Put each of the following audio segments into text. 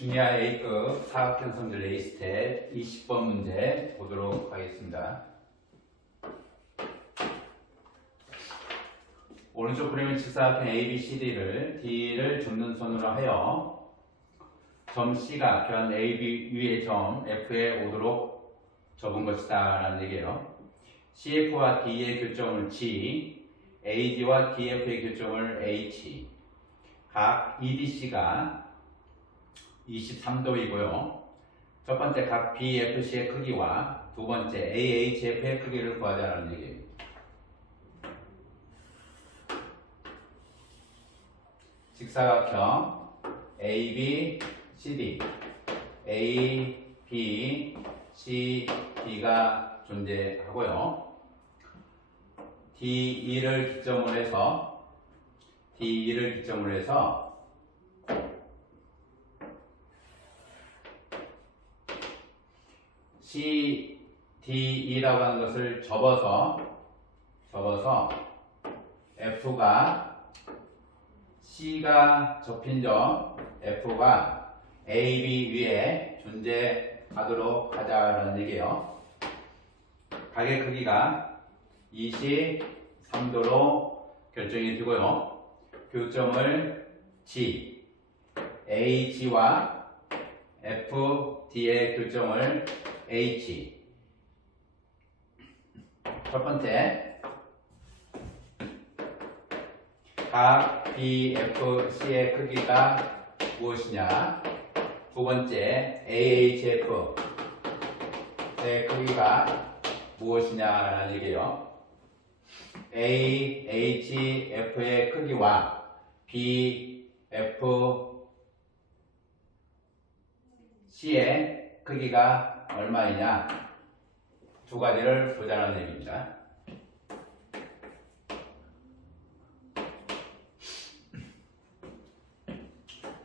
중야 A급 사각형성질 A스텝 20번 문제 보도록 하겠습니다. 오른쪽 그림의 직사각형 ABCD를 D를 줍는 선으로 하여 점 C가 변 AB 위의 점 F에 오도록 접은 것이다 라는 얘기예요. CF와 D의 교점을 G, AD와 DF의 교점을 H, 각 EDC가 23도이고요. 첫 번째 각 BFC의 크기와 두 번째 AHF의 크기를 구하자는 얘기예요. 직사각형 ABCD, ABCD가 존재하고요. D2를 기점으로 해서 CDE라고 하는 것을 접어서 F가 C가 접힌 점 F가 AB 위에 존재하도록 하자라는 얘기예요. 각의 크기가 23도로 결정이 되고요. 교점을 G, H와 FD의 교점을 H. 첫 번째, 각 BFC의 크기가 무엇이냐? 두 번째, AHF의 크기가 무엇이냐라는 얘기예요. AHF의 크기와 BFC의 크기가 얼마이냐? 두 가지를 보자는 얘기입니다.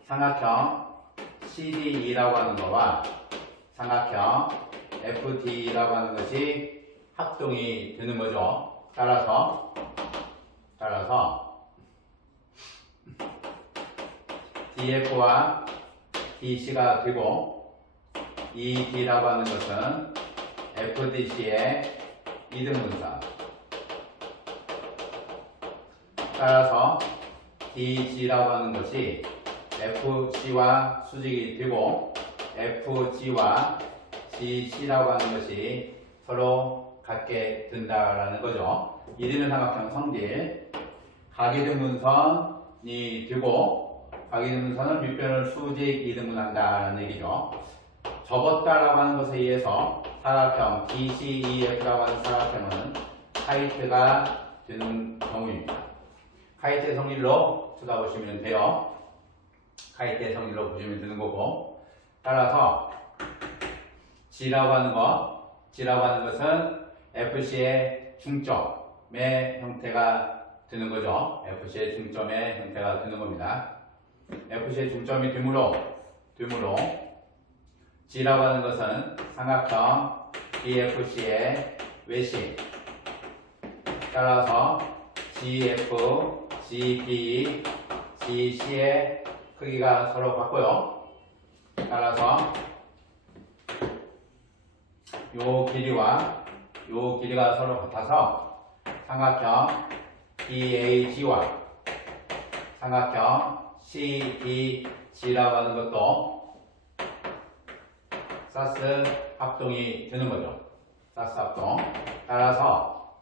삼각형 CDE라고 하는 거와 삼각형 FD라고 하는 것이 합동이 되는 거죠. 따라서 DF와 DC가 되고 ED라고 하는 것은 FDC의 이등분사. 따라서 DG라고 하는 것이 FC와 수직이 되고 FG와 GC라고 하는 것이 서로 같게 된다라는 거죠. 이등분 삼각형 성질, 각이등분선이 되고 각이등분선은 밑변을 수직 이등분한다라는 얘기죠. 접었다라고 하는 것에 의해서 사각형 DCEF라고 하는 사각형은 카이트가 되는 경우입니다. 카이트의 성질로 쳐다보시면 돼요. 카이트의 성질로 보시면 되는 거고, 따라서 G라고 하는 것은 FC의 중점의 형태가 되는 거죠. FC의 중점의 형태가 되는 겁니다. FC의 중점이 되므로 G라고 하는 것은 삼각형 BFC의 외심. 따라서 GF, GB, GC의 크기가 서로 같고요. 따라서 요 길이가 서로 같아서 삼각형 BAG와 삼각형 CDG라고 하는 것도 사스 합동이 되는 거죠. 사스 합동. 따라서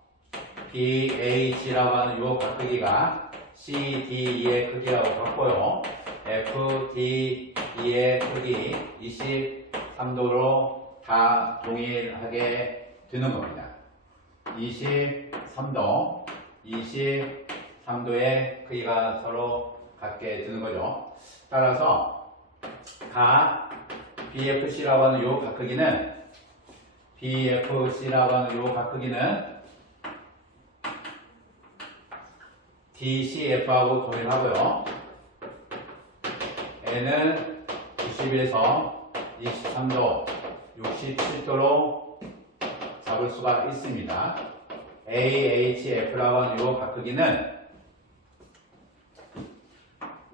BAG라고 하는 요 각크기가 CDE의 크기하고 같고요. FDE의 크기 23도로 다 동일하게 되는 겁니다. 23도의 크기가 서로 같게 되는 거죠. 따라서 각 BFC라고 하는 요 각크기는 DCF하고 동일하고요. N은 90에서 23도, 67도로 잡을 수가 있습니다. AHF라고 하는 요 각크기는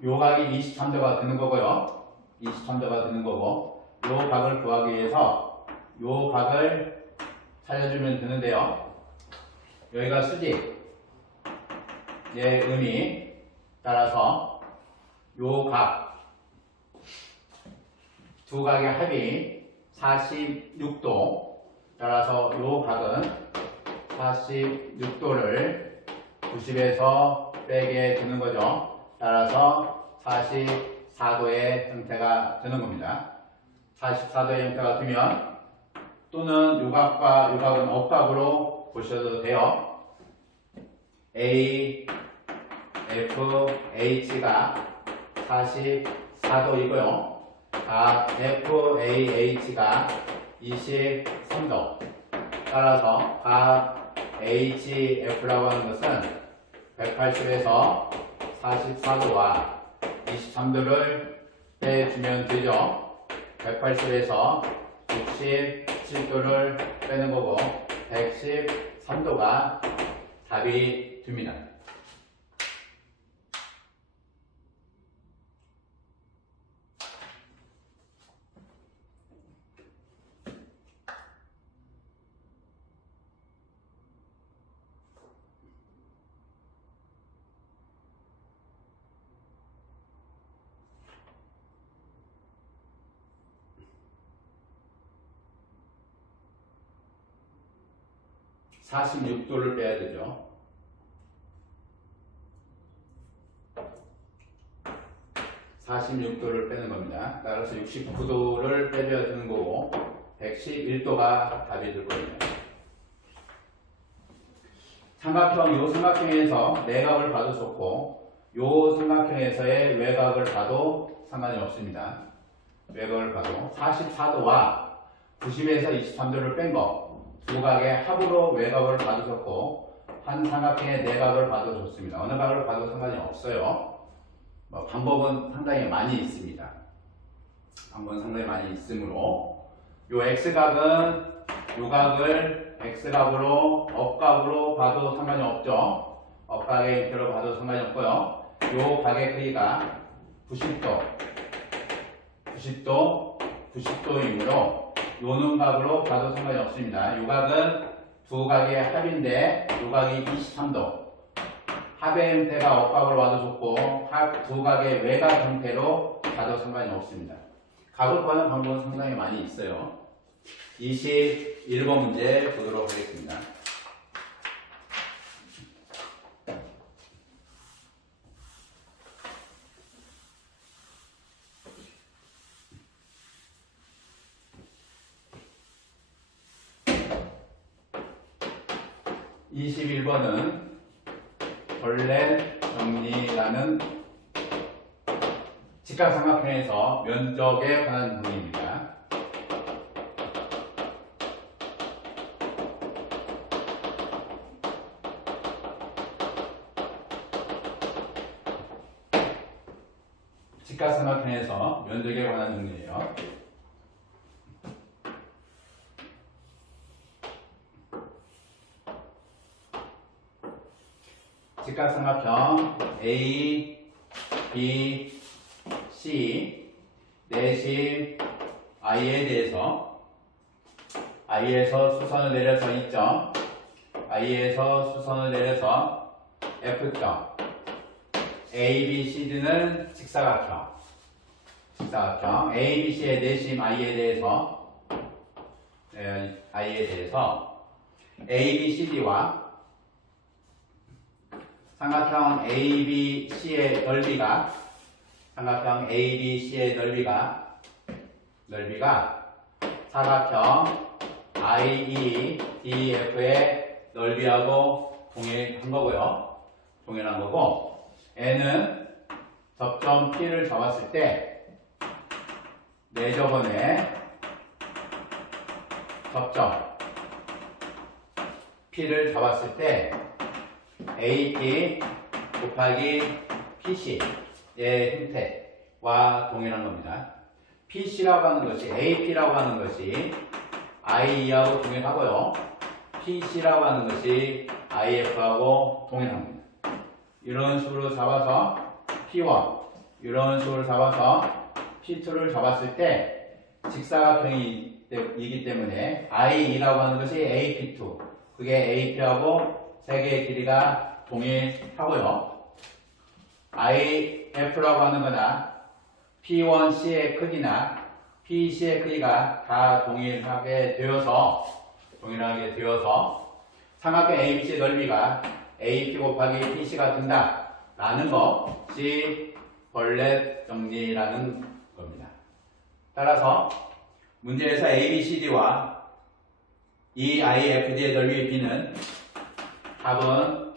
요각이 23도가 되는 거고요. 23도가 되는 거고, 요 각을 구하기 위해서 요 각을 살려주면 되는데요. 여기가 수직의 의미 따라서 요 각, 두 각의 합이 46도 따라서 요 각은 46도를 90에서 빼게 되는 거죠. 따라서 44도의 형태가 되는 겁니다. 44도의 형태가 되면 또는 요각과 요각은 억각으로 보셔도 돼요. A, F, H가 44도이고요. 각 F, A, H가 23도. 따라서 각 H, F라고 하는 것은 180에서 44도와 23도를 빼주면 되죠. 180에서 67도를 빼는 거고 113도가 답이 됩니다. (46도를) 빼야 되죠. 46도를 빼는 겁니다. 따라서 69도를 빼줘야 되는 거고 111도가 답이 될 겁니다. 삼각형, 요 삼각형에서 내각을 봐도 좋고 요 삼각형에서의 외곽을 봐도 상관이 없습니다. 외곽을 봐도 44도와 90에서 23도를 뺀 거 두 각의 합으로 외곽을 봐도 좋고 한 삼각형의 내각을 봐도 좋습니다. 어느 각을 봐도 상관이 없어요. 방법은 상당히 많이 있습니다. 방법은 상당히 많이 있으므로 요 x각은 요 각을 x각으로 억각으로 봐도 상관이 없죠. 억각의 형태로 봐도 상관이 없고요. 요 각의 크기가 90도이므로 요는 각으로 봐도 상관이 없습니다. 요 각은 두 각의 합인데 요 각이 23도. 합의 형태가 억각으로 봐도 좋고 두 각의 외곽 형태로 봐도 상관이 없습니다. 각을 구하는 방법은 상당히 많이 있어요. 21번 문제 보도록 하겠습니다. (21번은) 벌레 정리라는 직각삼각형에서 면적에 관한 문제입니다. 직각삼각형에서 면적에 관한 문제예요. 직각삼각형 A, B, C 내심 I에 대해서 I에서 수선을 내려서 2점, I에서 수선을 내려서 F점, A, B, C, D는 직사각형, A, B, C의 내심 I에 대해서 A, B, C, D와 삼각형 ABC의 넓이가 사각형 IEDF의 넓이하고 동일한 거고 N은 접점 P를 잡았을 때 내저번에 접점 P를 잡았을 때 AP 곱하기 PC의 형태와 동일한 겁니다. PC라고 하는 것이, AP라고 하는 것이 IE하고 동일하고요. PC라고 하는 것이 IF하고 동일합니다. 이런 식으로 잡아서 P1, 이런 식으로 잡아서 P2를 잡았을 때 직사각형이기 때문에 I2라고 하는 것이 AP2. 그게 AP하고 세 개의 길이가 동일하고요. IF라고 하는 거나 P1C의 크기나 PC의 크기가 다 동일하게 되어서 삼각형 ABC의 넓이가 AP 곱하기 PC가 된다 라는 것이 벌렛 정리라는 겁니다. 따라서 문제에서 ABCD와 EIFD의 넓이의 B는 답은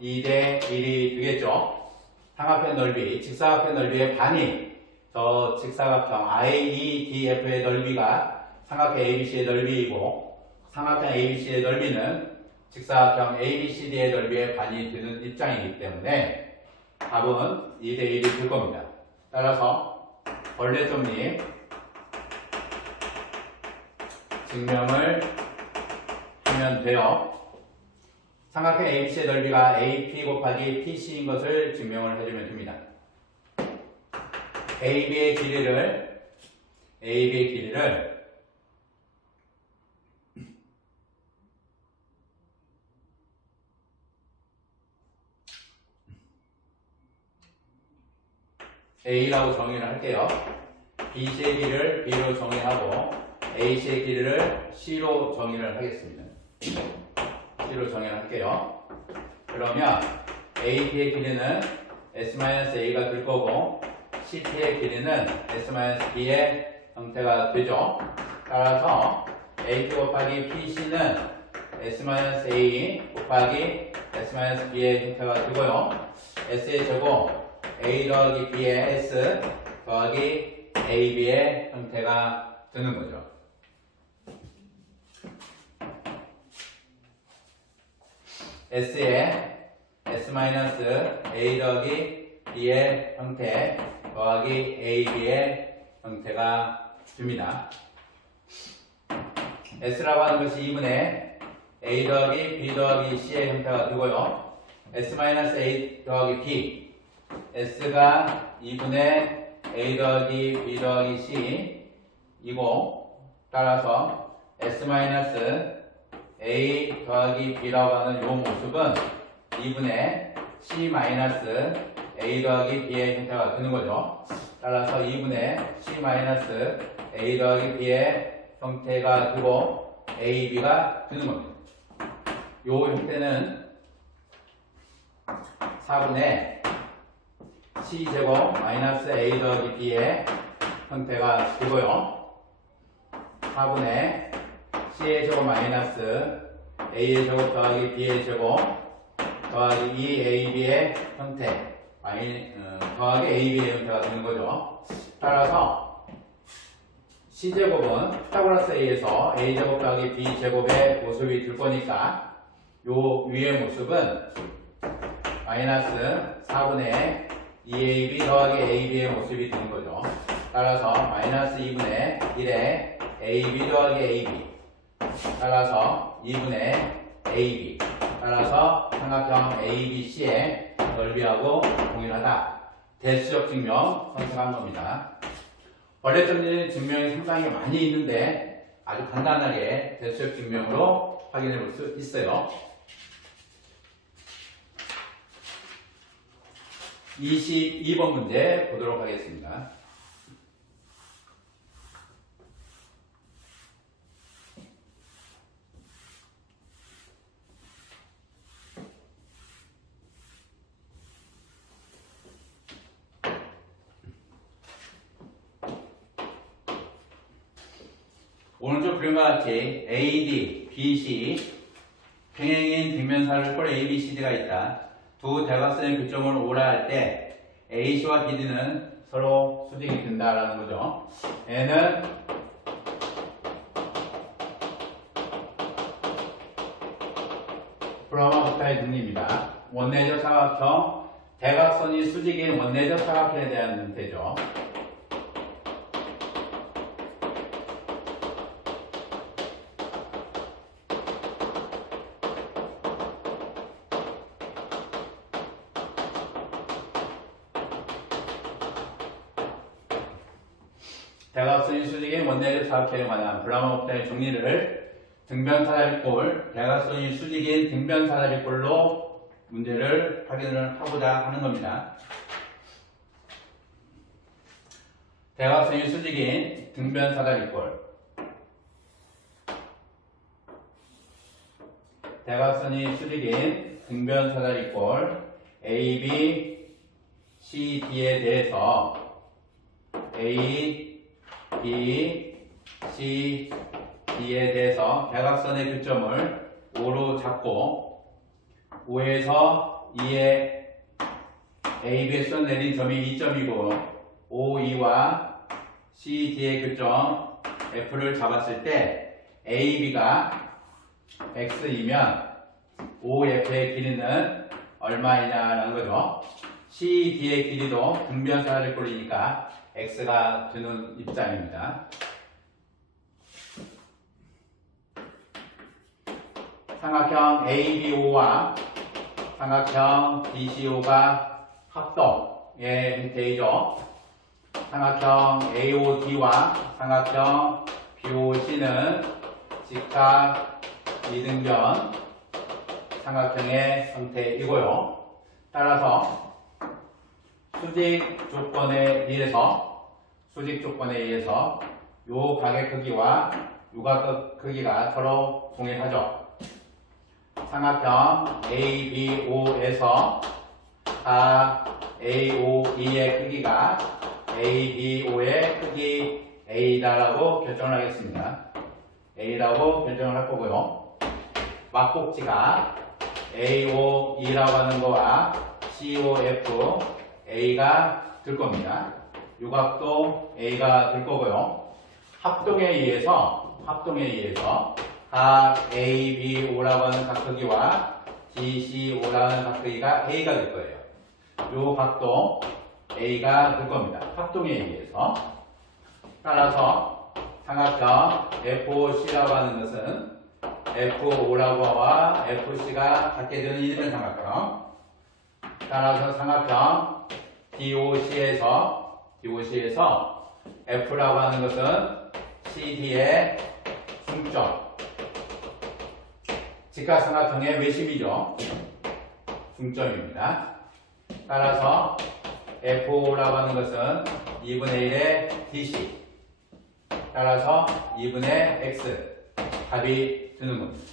2대 1이 되겠죠. 삼각형 넓이, 직사각형 넓이의 반이 저 직사각형 IEDF의 넓이가 삼각형 ABC의 넓이이고 삼각형 ABC의 넓이는 직사각형 ABCD의 넓이의 반이 되는 입장이기 때문에 답은 2대 1이 될 겁니다. 따라서 벌레 정리 증명을 하면 돼요. 삼각형 ABC의 넓이가 AP 곱하기 PC인 것을 증명을 해주면 됩니다. AB의 길이를 A라고 정의를 할게요. BC의 길이를 B로 정의하고 AC의 길이를 C로 정의를 하겠습니다. C로 정의를 할게요. 그러면 AP의 길이는 S-A가 될 거고 CP의 길이는 S-B의 형태가 되죠. 따라서 AP 곱하기 PC는 S-A 곱하기 S-B의 형태가 되고요. S의 제곱 A 더하기 B의 S 더하기 AB의 형태가 되는 거죠. S의 S-A 더하기 B의 형태 더하기 AB의 형태가 됩니다. S라고 하는 것이 2분의 A 더하기 B 더하기 C의 형태가 되고요. S-A 더하기 B S가 2분의 A 더하기 B 더하기 C 이고 따라서 S-A 더하기 B라고 하는 이 모습은 2분의 C-A 더하기 B의 형태가 되는 거죠. 따라서 2분의 C-A 더하기 B의 형태가 되고 AB가 되는 겁니다. 이 형태는 4분의 C제곱 마이너스 A 더하기 B의 형태가 되고요. 4분의 C의 제곱 마이너스 A의 제곱 더하기 B의 제곱 더하기 2AB의 형태 더하기 AB의 형태가 되는 거죠. 따라서 C제곱은 피타고라스 A에서 A제곱 더하기 B제곱의 모습이 될 거니까 요 위의 모습은 마이너스 4분의 2AB 더하기 AB의 모습이 되는 거죠. 따라서 마이너스 2분의 1의 AB 더하기 AB 따라서 2분의 AB 따라서 삼각형 ABC의 넓이하고 동일하다. 대수적 증명 선택한 겁니다. 벌레점리는 증명이 상당히 많이 있는데 아주 간단하게 대수적 증명으로 확인해 볼 수 있어요. 22번 문제 보도록 하겠습니다. 오른쪽 그림과 같이 AD, BC 평행인 뒷면사를 꼴 ABCD가 있다. 두 대각선의 교점을 오라 할 때 AC와 BD는 서로 수직이 된다라는 거죠. 얘는 브라마부타의定理입니다. 원내적 사각형, 대각선이 수직인 원내적 사각형에 대한 문제죠. 대각선이 수직인 원내적 사각형에 관한 브라운호프의 정리를 등변사다리꼴, 대각선이 수직인 등변사다리꼴로 문제를 확인을 하고자 하는 겁니다. 대각선이 수직인 등변사다리꼴, 대각선이 수직인 등변사다리꼴 AB, CD에 대해서 A, B, C, D에 대해서 대각선의 교점을 O로 잡고 O에서 2에 AB에 쏘내린 점이 2점이고 OE와 CD의 교점 F를 잡았을 때 AB가 X이면 OF의 길이는 얼마이냐라는 거죠. CD의 길이도 등변사다리꼴이니까 X가 되는 입장입니다. 삼각형 ABO와 삼각형 DCO가 합동의 형태이죠. 삼각형 AOD와 삼각형 BOC는 직각 이등변 삼각형의 형태이고요. 따라서 수직 조건에 의해서 요 각의 크기와 요 각의 크기가 서로 동일하죠. 삼각형 ABO에서 AOE의 크기가 ABO의 크기 A다라고 결정을 하겠습니다. A라고 결정을 할 거고요. 막복지가 AOE라고 하는 거와 COF A가 될 겁니다. 요각도 A가 될 거고요. 합동에 의해서 각 ABO라고 하는 각크기와 DCO라고 하는 각크기가 A가 될 거예요. 요 각도 A가 될 겁니다. 합동에 의해서. 따라서 삼각형 FOC라고 하는 것은 FO라고와 FC가 같게 되는 이등변 삼각형. 따라서 삼각형 DOC에서 F라고 하는 것은 CD의 중점, 직각삼각형의 외심이죠. 중점입니다. 따라서 FO라고 하는 것은 2분의 1의 DC, 따라서 2분의 X 답이 되는 겁니다.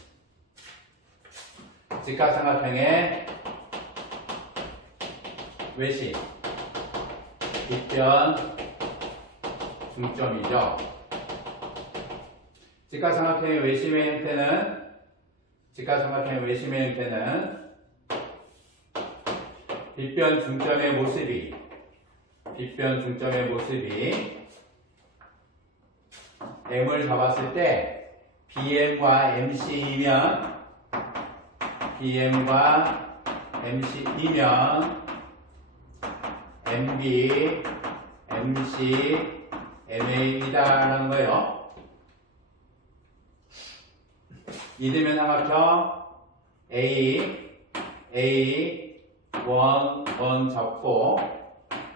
직각삼각형의 외심, 빗변 중점이죠. 직각삼각형의 외심의 형태는 빗변 중점의 모습이 M을 잡았을 때 BM과 MC이면 MB, MC, MA이다라는 거예요. 이등변 삼각형 A, 1 잡고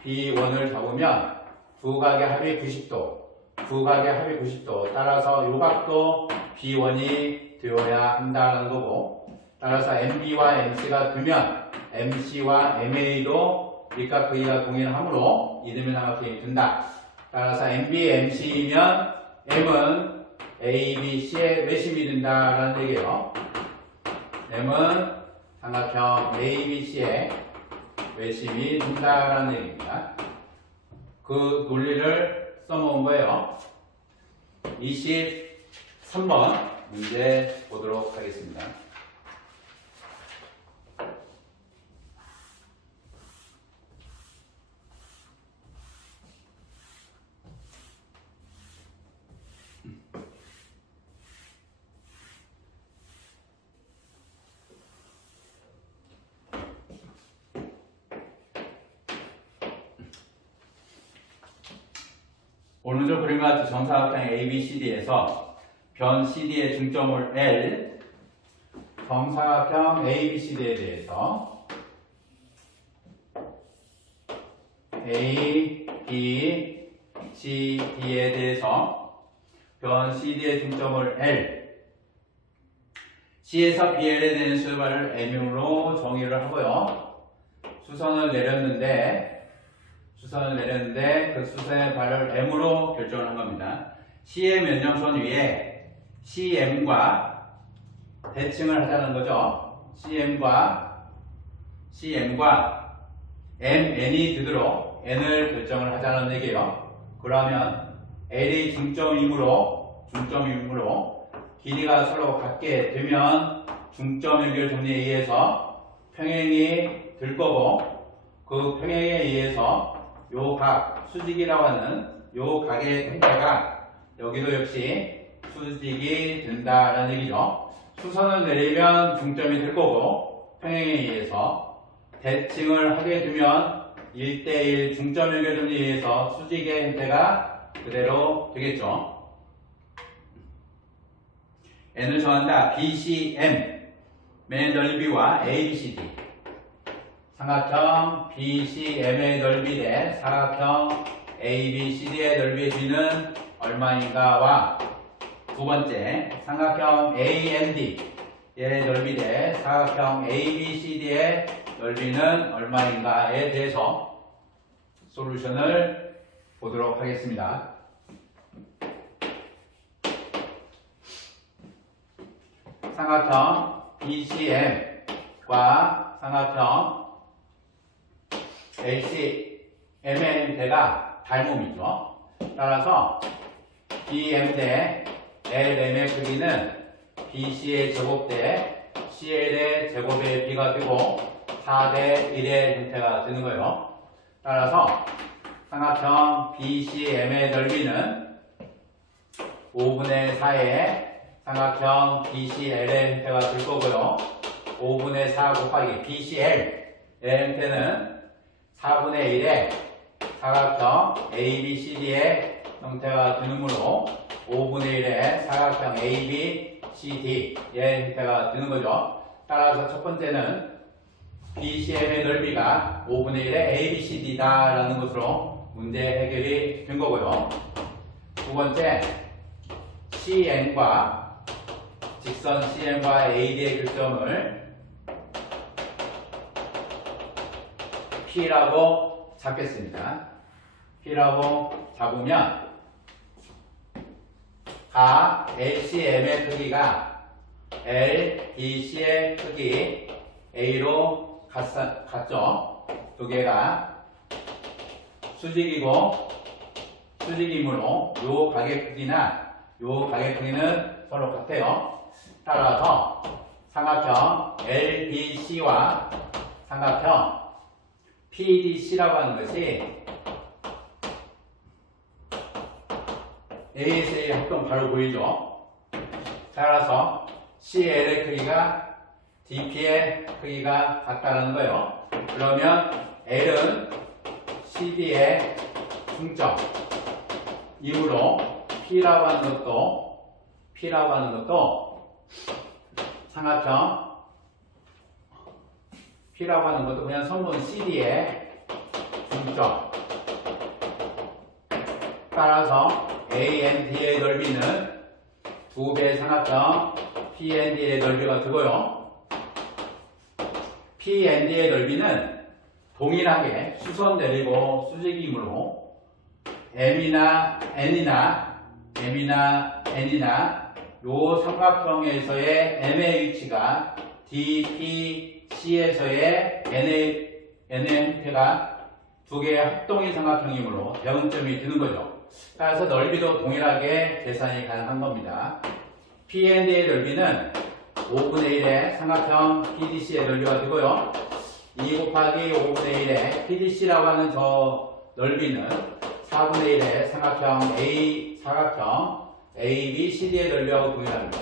B1을 잡으면 두 각의 합이 90도. 따라서 요 각도 B1이 되어야 한다는 거고, 따라서 MB와 MC가 되면 MC와 MA도 밑각 크기가 동일하므로 이등변 삼각형이 된다. 따라서 MB, MC이면 M은 A, B, C의 외심이 된다라는 얘기예요. M은 삼각형 A, B, C의 외심이 된다라는 얘기입니다. 그 논리를 써놓은 거예요. 23번 문제 보도록 하겠습니다. 오른쪽 그림과 같이 정사각형 ABCD에서 변 CD의 중점을 L, 정사각형 ABCD에 대해서 A, B, CD에 대해서 변 CD의 중점을 L, C에서 BL에 대한 수발을 M으로 정의를 하고요. 수선을 내렸는데 그 수선의 발을 M으로 결정을 한 겁니다. C의 면적선 위에 CM과 대칭을 하자는 거죠. CM과 MN이 되도록 N을 결정을 하자는 얘기예요. 그러면 L이 중점이므로 길이가 서로 같게 되면 중점 연결 정리에 의해서 평행이 될 거고, 그 평행에 의해서 요 각, 수직이라고 하는 요 각의 형태가 여기도 역시 수직이 된다라는 얘기죠. 수선을 내리면 중점이 될 거고, 평행에 의해서 대칭을 하게 되면 1대1 중점 연결 정리에 의해서 수직의 형태가 그대로 되겠죠. N을 정한다. BCM, 맨 넓이와 ABCD. 삼각형 BCM의 넓이 대 사각형 ABCD의 넓이의 비는 얼마인가와, 두 번째, 삼각형 AND의 넓이 대 사각형 ABCD의 넓이는 얼마인가에 대해서 솔루션을 보도록 하겠습니다. 삼각형 BCM과 삼각형 ACM의 형태가 닮음이죠. 따라서 BM 대 LM의 크기는 BC의 제곱 대 CL의 제곱의 비가 되고 4대 1의 형태가 되는 거예요. 따라서 삼각형 BCM의 넓이는 5분의 4의 삼각형 BCL의 형태가 될 거고요. 5분의 4 곱하기 BCL의 형태는 4분의 1의 사각형 ABCD의 형태가 되므로 5분의 1의 사각형 ABCD의 형태가 되는 거죠. 따라서 첫 번째는 BCM의 넓이가 5분의 1의 ABCD다라는 것으로 문제 해결이 된 거고요. 두 번째, CN과 직선 CN과 AD의 교점을 P라고 잡겠습니다. P라고 잡으면 가 LCM의 크기가 LBC의 크기 A로 같죠. 두 개가 수직이므로 요 각의 크기나 요 각의 크기는 서로 같아요. 따라서 삼각형 LBC와 삼각형 PDC라고 하는 것이 ASA의 합동 바로 보이죠. 따라서 CL의 크기가 DP의 크기가 같다는 거예요. 그러면 L은 CD의 중점이므로 P라고 하는 것도 삼각형 P라고 하는 것도 그냥 성분 CD의 중점. 따라서 AND의 넓이는 2배의 삼각형 PND의 넓이가 되고요. PND의 넓이는 동일하게 수선 내리고 수직이므로 M이나 N이나 요 삼각형에서의 M의 위치가 DPC에서의 N의 형태가 두 개의 합동의 삼각형이므로 대응점이 되는 거죠. 따라서 넓이도 동일하게 계산이 가능한 겁니다. PND의 넓이는 5분의 1의 삼각형 PDC의 넓이가 되고요. 2 곱하기 5분의 1의 PDC라고 하는 저 넓이는 4분의 1의 삼각형 ABCD의 넓이하고 동일합니다.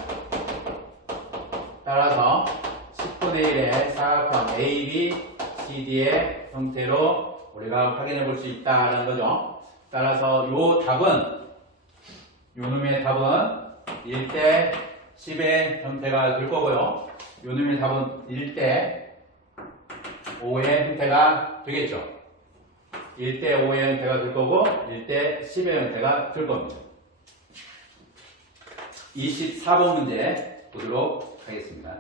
따라서 10분의 1의 사각형 ABCD의 형태로 우리가 확인해 볼 수 있다는 거죠. 따라서 요 놈의 답은 1대 10의 형태가 될 거고요. 요 놈의 답은 1대 5의 형태가 되겠죠. 1대 5의 형태가 될 거고 1대 10의 형태가 될 겁니다. 24번 문제 보도록 하겠습니다.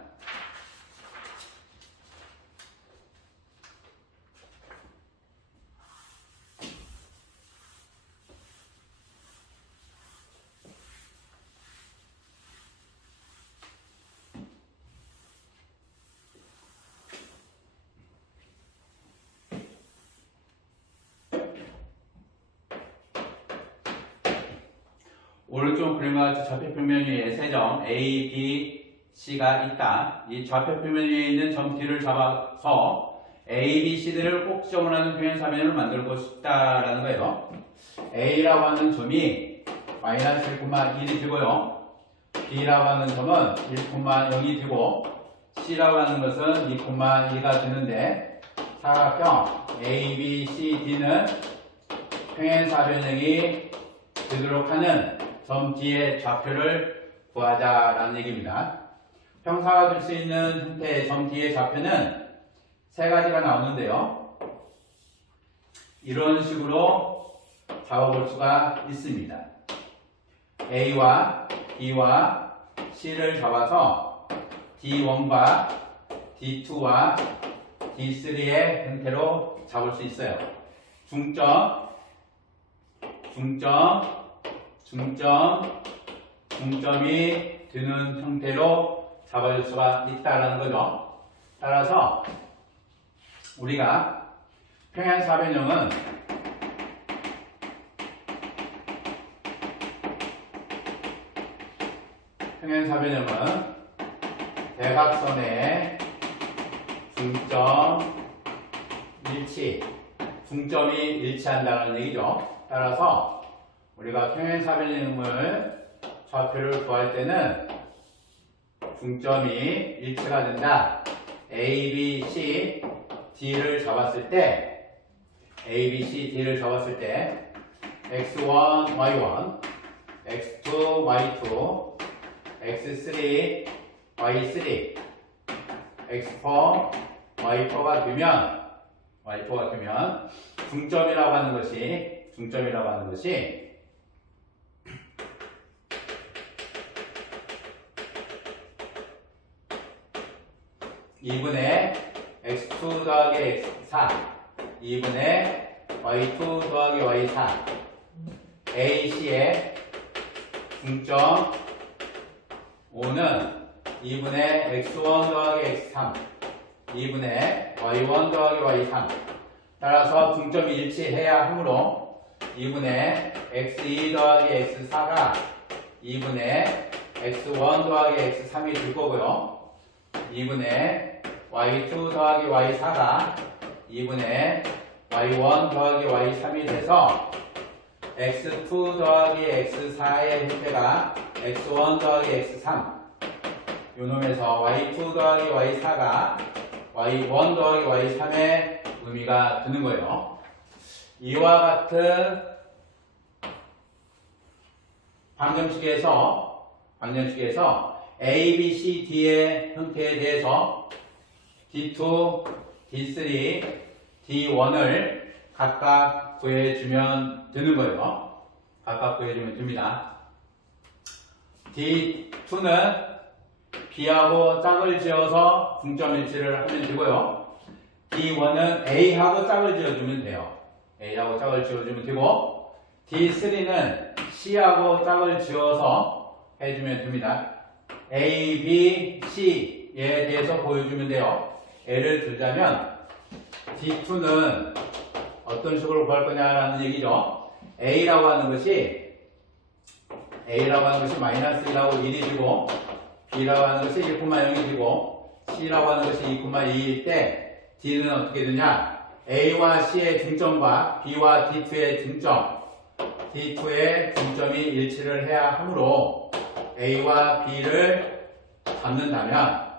오른쪽 그림과 같이 좌표 표면 위에 세 점 A, B, C가 있다. 이 좌표 표면 위에 있는 점 D를 잡아서 A, B, C들을 꼭 지점을 하는 평행사변을 만들고 싶다라는 거예요. A라고 하는 점이 마이너스 1,1이 되고요. B라고 하는 점은 1,0이 되고 C라고 하는 것은 2,2가 되는데 사각형 A, B, C, D는 평행사변형이 되도록 하는 점 D의 좌표를 구하자라는 얘기입니다. 평사가 될 수 있는 형태의 점 D의 좌표는 세 가지가 나오는데요. 이런 식으로 잡아볼 수가 있습니다. A와 B와 C를 잡아서 D1과 D2와 D3의 형태로 잡을 수 있어요. 중점이 드는 형태로 잡아줄 수가 있다는 거죠. 따라서 우리가 평행사변형은 대각선의 중점이 일치한다는 얘기죠. 따라서 우리가 평행사변형을 좌표를 구할 때는 중점이 일치가 된다. A, B, C, D를 잡았을 때 X1, Y1, X2, Y2, X3, Y3, X4, Y4가 되면 중점이라고 하는 것이 2분의 x2 더하기 x4 2분의 y2 더하기 y4 AC의 중점 5는 2분의 x1 더하기 x3 2분의 y1 더하기 y3 따라서 중점이 일치해야 하므로 2분의 x2 더하기 x4가 2분의 x1 더하기 x3이 될 거고요. 2분의 y2 더하기 y4가 2분의 y1 더하기 y3이 돼서 x2 더하기 x4의 형태가 x1 더하기 x3 요놈에서 y2 더하기 y4가 y1 더하기 y3의 의미가 드는 거예요. 이와 같은 방정식에서 A, B, C, D의 형태에 대해서 D2, D3, D1을 각각 구해주면 되는 거예요. 각각 구해주면 됩니다. D2는 B하고 짝을 지어서 중점 일치를 하면 되고요. D1은 A하고 짝을 지어주면 돼요. A하고 짝을 지어주면 되고 D3는 C하고 짝을 지어서 해주면 됩니다. A, B, C에 대해서 보여주면 돼요. 예를 들자면 D2는 어떤 식으로 구할 거냐라는 얘기죠. A라고 하는 것이 마이너스 1하고 1이 되고 B라고 하는 것이 1,0이 되고 C라고 하는 것이 2,2일 때 D는 어떻게 되냐? A와 C의 중점과 B와 D2의 중점 D2의 중점이 일치를 해야 하므로 A와 B를 잡는다면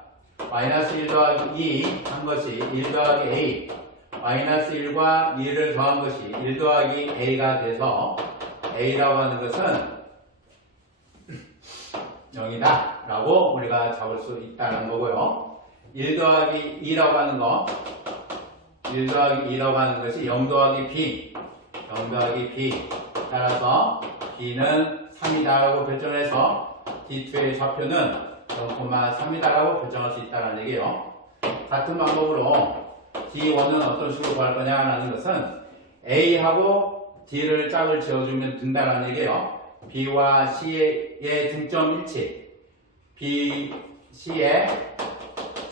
마이너스 1 더하기 2 한 것이 1 더하기 A 마이너스 1과 2를 더한 것이 1 더하기 A가 돼서 A라고 하는 것은 0이다 라고 우리가 잡을 수 있다는 거고요. 1 더하기 2라고 하는 거 1 더하기 2라고 하는 것이 0 더하기 b, 0 더하기 b. 따라서 b는 3이다라고 결정해서 D2의 좌표는 0,3이다라고 결정할 수 있다는 얘기예요. 같은 방법으로 D1은 어떤 식으로 구할 거냐라는 것은 A하고 D를 짝을 지어주면 된다는 얘기예요. B와 C의 중점 일치, B, C의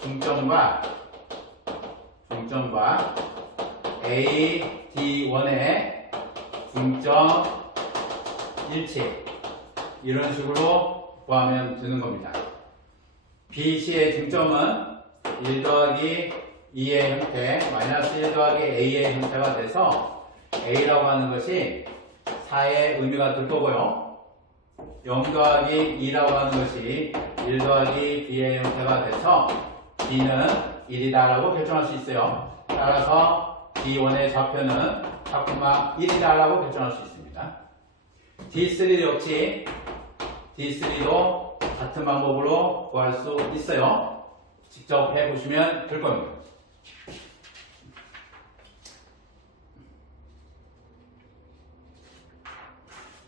중점과 A, D1의 중점 일치, 이런 식으로 구하면 되는 겁니다. B, C의 중점은 1 더하기 2의 형태, 마이너스 1 더하기 A의 형태가 돼서 A라고 하는 것이 4의 의미가 될 거고요. 0 더하기 2라고 하는 것이 1 더하기 B의 형태가 돼서 B는 1이다라고 결정할 수 있어요. 따라서 D1의 좌표는 4,1이다라고 결정할 수 있습니다. D3 역시 D3도 같은 방법으로 구할 수 있어요. 직접 해보시면 될 겁니다.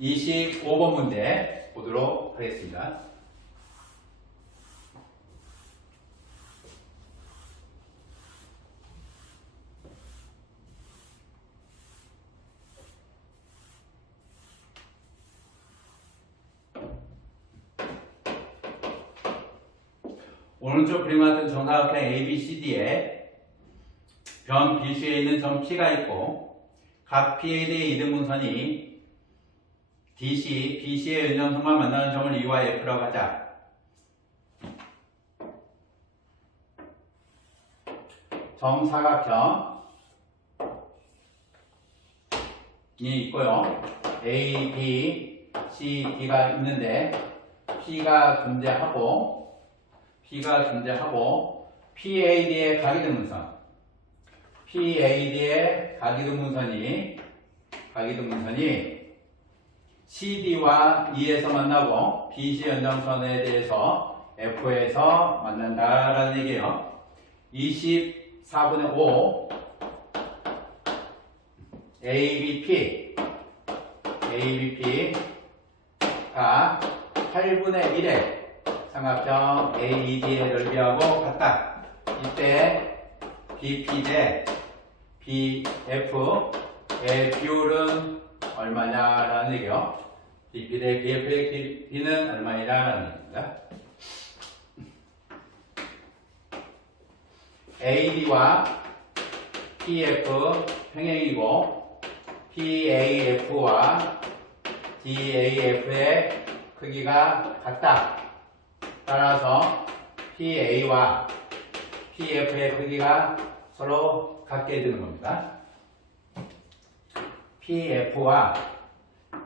(25번) 문제 보도록 하겠습니다. 오른쪽 그림 같은 정사각형 ABCD에 변 BC에 있는 점 P가 있고 각 P에 대해 이등분선이 DC, BC의 연장선만 만나는 점을 E와 F라고 하자. 정사각형이 있고요. A, B, C, D가 있는데 P가 존재하고 PAD의 각이등분선, PAD의 각이등분선이 CD와 E에서 만나고 BC 연장선에 대해서 F에서 만난다라는 얘기예요. 24분의 5 ABP가 8분의 1의 삼각형 AED의 넓이하고 같다. 이때 BP 대 BF의 비율은 얼마냐라는 얘기요. BP 대 BF의 비는 얼마이라는 얘기입니다. AD와 PF 평행이고 PAF와 DAF의 크기가 같다. 따라서 PA와 PF의 크기가 서로 같게 되는 겁니다. PF와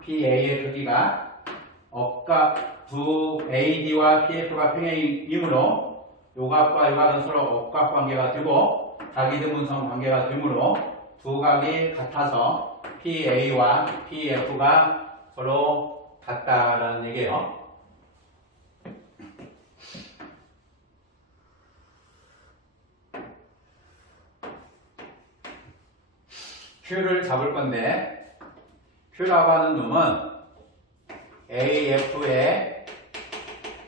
PA의 크기가 두 AD와 PF가 평행이므로 요 각과 요 각은 서로 억각 관계가 되고 각이등분선 관계가 되므로 두 각이 같아서 PA와 PF가 서로 같다라는 얘기예요. Q를 잡을 건데 Q라고 하는 놈은 AF의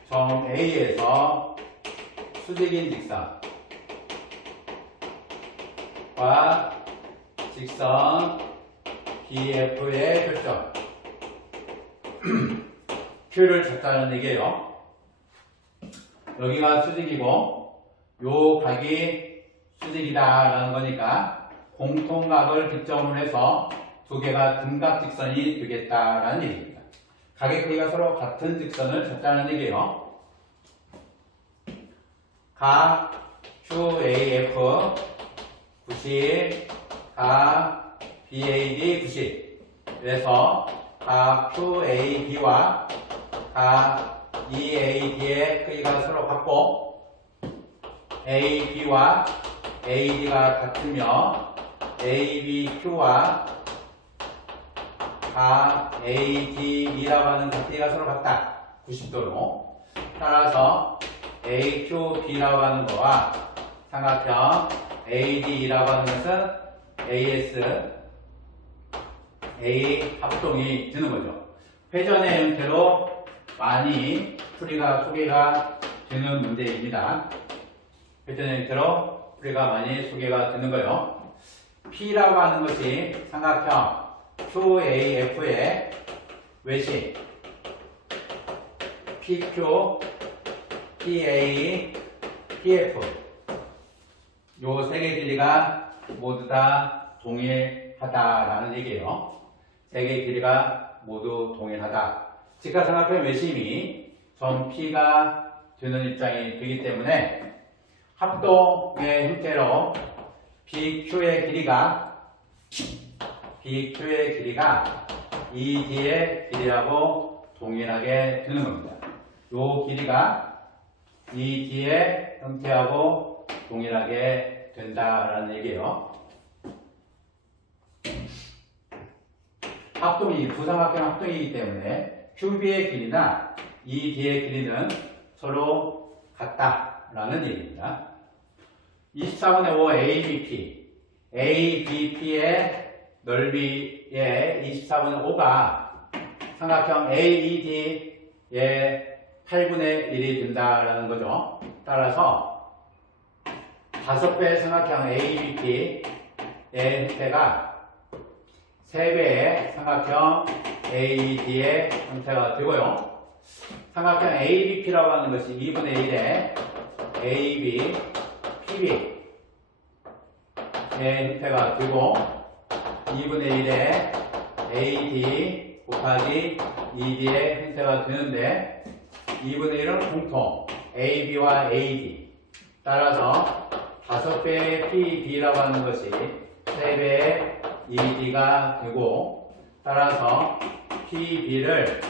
점 A에서 수직인 직선과 직선 BF의 교점 Q를 잡자는 얘기예요. 여기가 수직이고 요 각이 수직이다라는 거니까 공통각을 기점으로 해서 두 개가 등각직선이 되겠다라는 얘기입니다. 각의 크기가 서로 같은 직선을 잡자는 얘기예요. 각 QAF 90, 각 BAD 90. 그래서 각 QAB와 각 EAD의 크기가 서로 같고 AB와 AD가 같으며 ABQ와 ADB라고 하는 각기가 서로 같다. 90도로. 따라서 AQB라고 하는 거와 삼각형 AD라고 하는 것은 AS, A 합동이 되는 거죠. 회전의 형태로 많이 소개가 되는 문제입니다. 회전의 형태로 풀이가 많이 소개가 되는 거예요. P라고 하는 것이 삼각형 QAF의 외심 PQ, PA, PF 요 세 개 길이가 모두 다 동일하다라는 얘기예요. 세 개 길이가 모두 동일하다. 직각삼각형 외심이 점 P가 되는 입장이 되기 때문에 합동의 형태로 BQ의 길이가 ED의 길이하고 동일하게 되는 겁니다. 요 길이가 ED의 형태하고 동일하게 된다라는 얘기예요. 부삼각형 합동이기 때문에 QB의 길이나 ED의 길이는 서로 같다라는 얘기입니다. 24분의 5 ABP의 넓이의 24분의 5가 삼각형 AED의 8분의 1이 된다라는 거죠. 따라서 5배의 삼각형 ABP의 형태가 3배의 삼각형 AED의 형태가 되고요. 삼각형 ABP라고 하는 것이 2분의 1의 AB, PB의 형태가 되고 2분의 1의 AD 곱하기 ED의 형태가 되는데 2분의 1은 공통 AB와 AD 따라서 5배의 PB라고 하는 것이 3배의 ED가 되고 따라서 PB를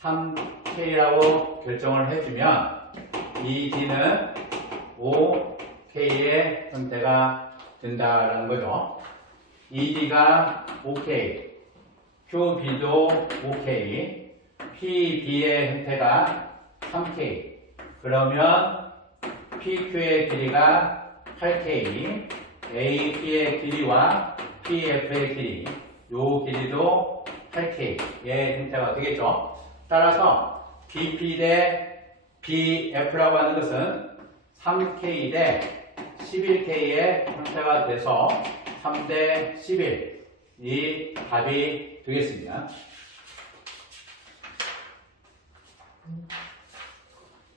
3K라고 결정을 해주면 ED는 5K의 형태가 된다라는 거죠. ED가 5K, QB도 5K, PB의 형태가 3K. 그러면 PQ의 길이가 8K, AP의 길이와 PF의 길이, 요 길이도 8K의 형태가 되겠죠. 따라서 BP 대 BF라고 하는 것은 3K 대 11K의 형태가 돼서 3대 11이 답이 되겠습니다.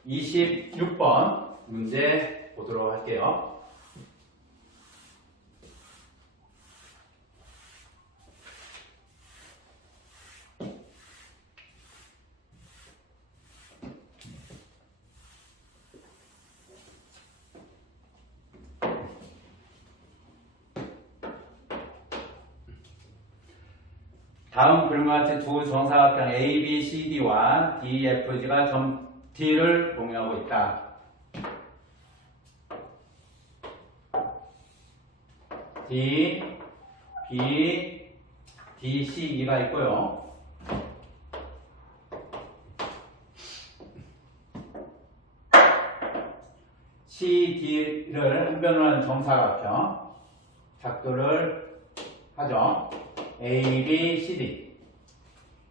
26번 문제 보도록 할게요. 다음 그림과 같이 두 정사각형 ABCD와 DFG가 점 D를 공유하고 있다. D, B, DCE가 있고요. CD를 한 변으로 하는 정사각형 작도를 하죠.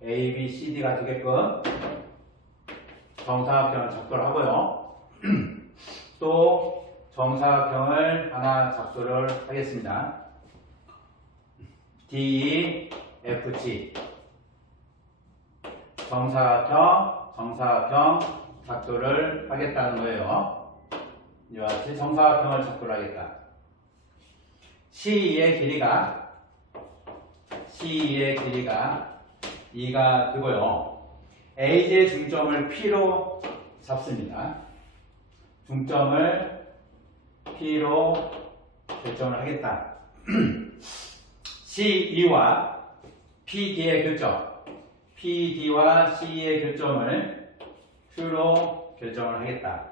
ABCD가 되게끔 정사각형을 작도를 하고요. 또 정사각형을 하나 작도를 하겠습니다. DEFG 정사각형 작도를 하겠다는 거예요. 이와 같이 정사각형을 작도를 하겠다. CE의 길이가 2가 되고요. AG의 중점을 P로 잡습니다. 중점을 P로 결정을 하겠다. CE와 PD의 교점, PD와 CE의 교점을 Q로 결정을 하겠다.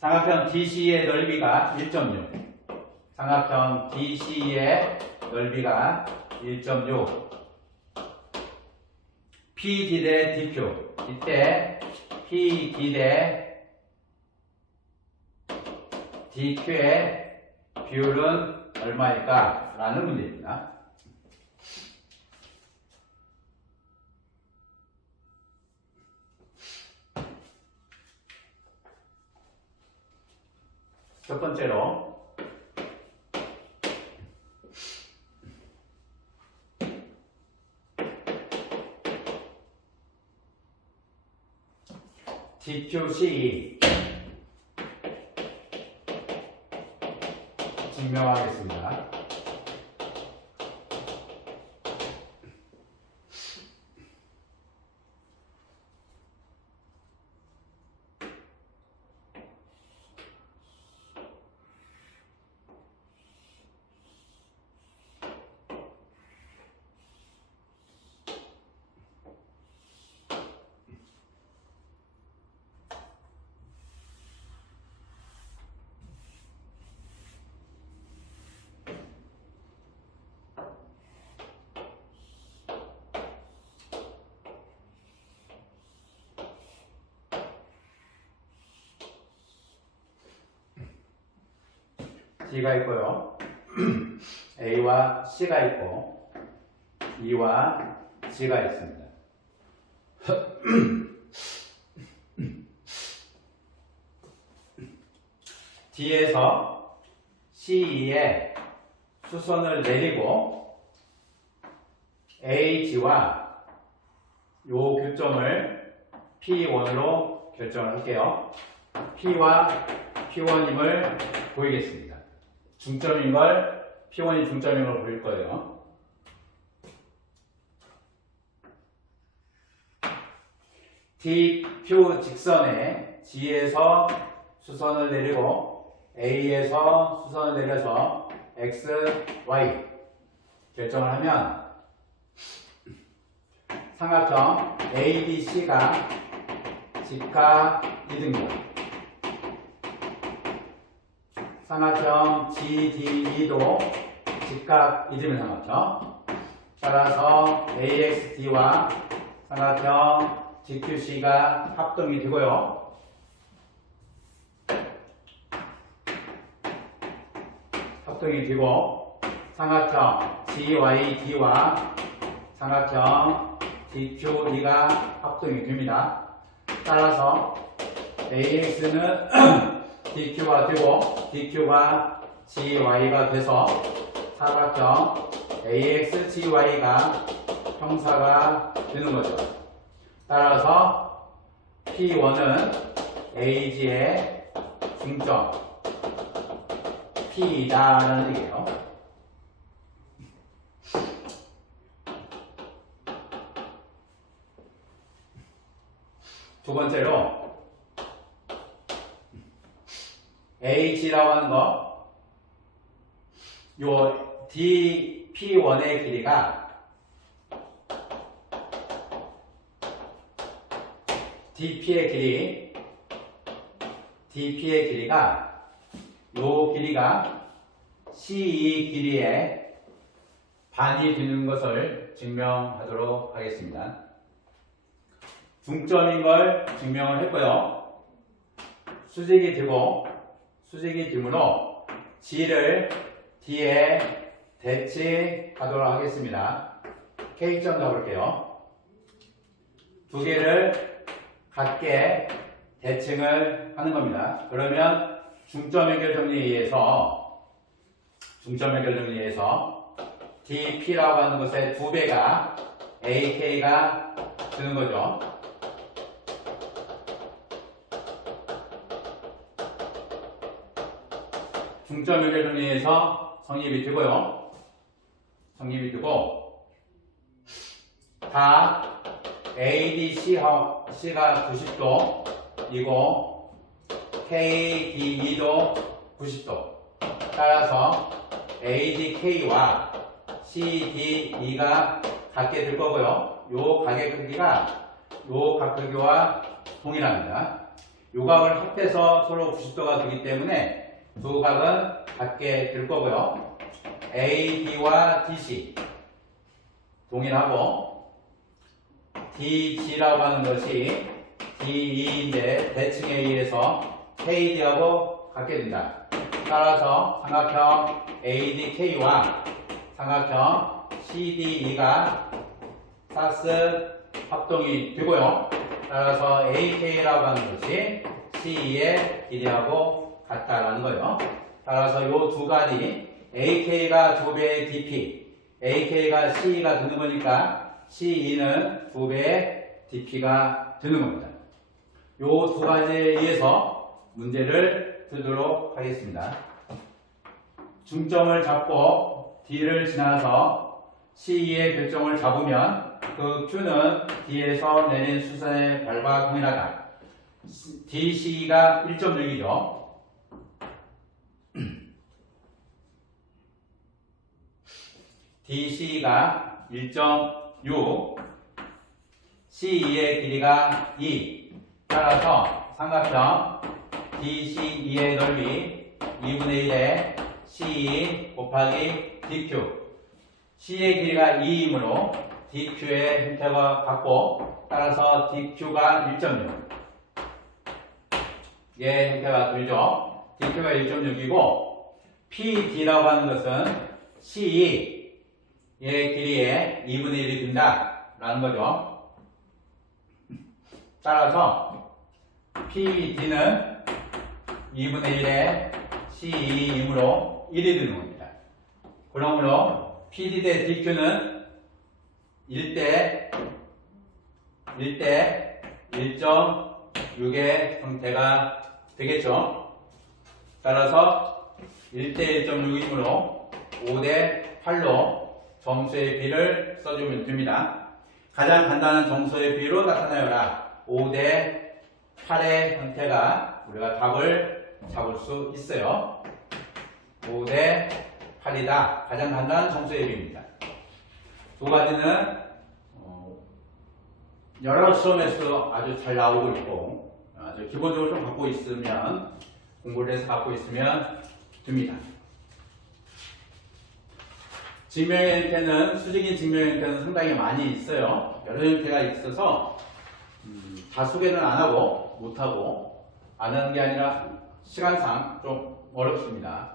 삼각형 DC의 넓이가 1.6, 삼각형 DC의 넓이가 1.6, PD 대 DQ, 이때 PD 대 DQ의 비율은 얼마일까? 라는 문제입니다. 첫 번째로 DQC 증명하겠습니다. D가 있고요. A와 C가 있고 E와 G가 있습니다. D에서 CE에 수선을 내리고 AG와 요 교점을 P1으로 결정을 할게요. P와 P1임을 보이겠습니다. 중점인 걸 P1이 중점인 걸 보일 거예요. DQ 직선에 G에서 수선을 내리고 A에서 수선을 내려서 X, Y 결정을 하면 삼각형 ABC가 직각 이등변, 삼각형 GDE도 직각 이등변 삼각형. 따라서 AXD와 삼각형 DQC가 합동이 되고요. 합동이 되고 삼각형 GYD와 삼각형 DQE가 합동이 됩니다. 따라서 AX는 DQ가 되고 DQ가 GY가 돼서 사각형 AXGY가 형사가 되는 거죠. 따라서 P1은 AG의 중점 P이다라는 얘기예요. 두 번째로 AG라고 하는 거, 요 DP1의 길이가 DP의 길이가 요 길이가 CE 길이의 반이 되는 것을 증명하도록 하겠습니다. 중점인 걸 증명을 했고요. 수직이 되고 수직이 되므로 G를 D에 대칭하도록 하겠습니다. K점 잡을게요. 두 개를 같게 대칭을 하는 겁니다. 그러면 중점 연결 정리에 의해서 DP라고 하는 것의 2배가 AK가 되는 거죠. 중점 연결 정리에서 성립이 되고요. 성립이 되고 다 ADC가 90도이고 KDE도 90도. 따라서 ADK와 CDE가 같게 될 거고요. 요 각의 크기가 요 각 크기와 동일합니다. 요 각을 합해서 서로 90도가 되기 때문에 두 각은 같게 될 거고요. AD와 DC 동일하고 DG라고 하는 것이 DE인데 대칭에 의해서 KD하고 갖게 된다. 따라서 삼각형 ADK와 삼각형 CDE가 사스 합동이 되고요. 따라서 AK라고 하는 것이 CE의 길이하고 같다라는 거예요. 따라서 이 두 가지 AK가 2배의 DP, AK가 CE가 되는 거니까 CE는 2배의 DP가 되는 겁니다. 이 두 가지에 의해서 문제를 풀도록 하겠습니다. 중점을 잡고 D를 지나서 CE의 결정을 잡으면 그 Q는 D에서 내린 수선의 발과 동일하다. DCE가 1.6이죠. DCE가 1.6, CE의 길이가 2. 따라서 삼각형 DCE의 넓이 2분의 1의 CE 곱하기 DQ. C의 길이가 2이므로 DQ의 형태가 같고, 따라서 DQ가 1.6. 얘 형태가 들죠. DQ가 1.6이고, PD라고 하는 것은 CE 얘 길이의 2분의 1이 된다 라는 거죠. 따라서 PD는 2분의 1의 CE이므로 1이 되는 겁니다. 그러므로 PD 대 DQ는 1대 1.6의 형태가 되겠죠. 따라서 1대 1.6이므로 5대 8로 정수의 비를 써주면 됩니다. 가장 간단한 정수의 비로 나타내어라. 5대 8의 형태가 우리가 답을 잡을 수 있어요. 5대 8이다. 가장 간단한 정수의 비입니다. 두 가지는 여러 시험에서 아주 잘 나오고 있고, 아주 기본적으로 좀 갖고 있으면, 공부를 해서 갖고 있으면 됩니다. 증명의 형태는, 수직인 증명의 형태는 상당히 많이 있어요. 여러 형태가 있어서 다 소개는 안 하고, 못하고, 안 하는 게 아니라 시간상 좀 어렵습니다.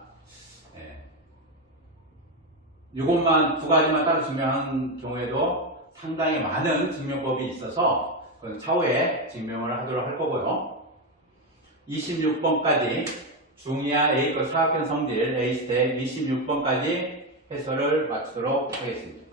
이것만 두 가지만 따로 증명한 경우에도 상당히 많은 증명법이 있어서 그건 차후에 증명을 하도록 할 거고요. 26번까지 중이하 A급 사각형 성질 A스텝 26번까지 해설을 마치도록 하겠습니다.